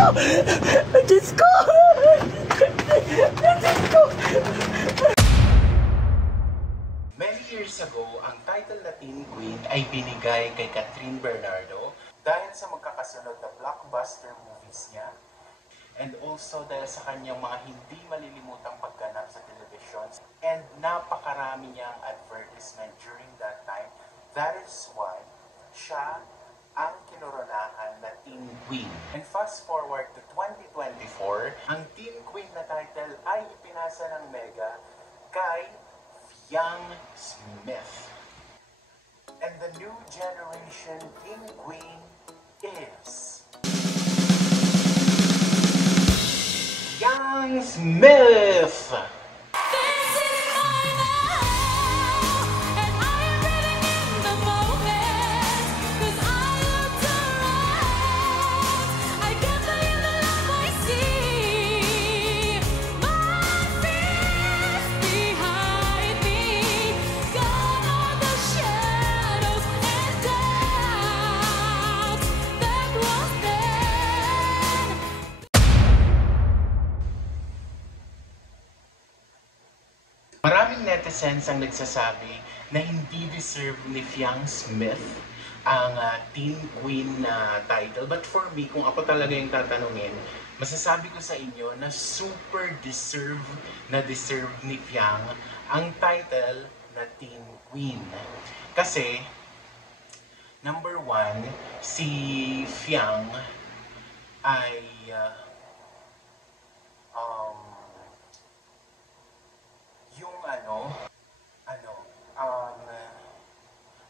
ko! Diyos ko! Diyos ko! Many years ago, ang title na Teen Queen ay binigay kay Catherine Bernardo dahil sa magkakasunod na blockbuster movies niya and also dahil sa kanyang mga hindi malilimutang pagganap sa television and napakarami niyang advertisement during that time. That is why siya ang kinoronahan na Teen Queen. And fast forward to 2024, ang Teen Queen na title ay ipinasa ng Mega kay Fiang Smith. And the new generation Teen Queen is Fiang Smith! Maraming netizens ang nagsasabi na hindi deserve ni Fiang Smith ang Teen Queen na title. But for me, kung ako talaga yung tatanungin, masasabi ko sa inyo na super deserve ni Fiang ang title na Teen Queen. Kasi, number one, si Fiang ay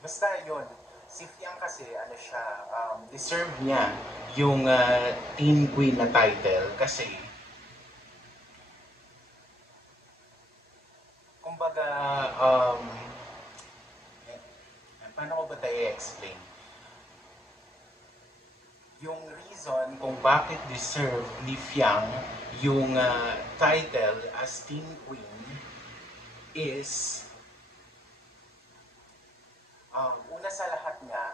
basta yun, si Fiang kasi, siya, deserve niya yung Teen Queen na title kasi, kumbaga, paano ko ba tayo i-explain? Yung reason kung bakit deserve ni Fiang yung title as Teen Queen is una sa lahat nga,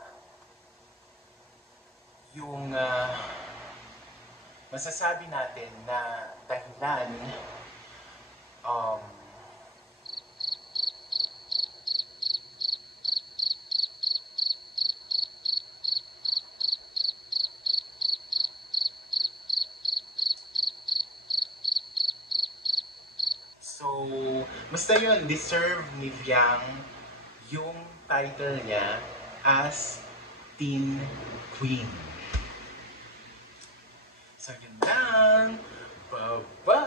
yung masasabi natin na dahilan so, basta yun, deserve ni Fiang yung title niya as Teen Queen. So yun lang. Bye-bye!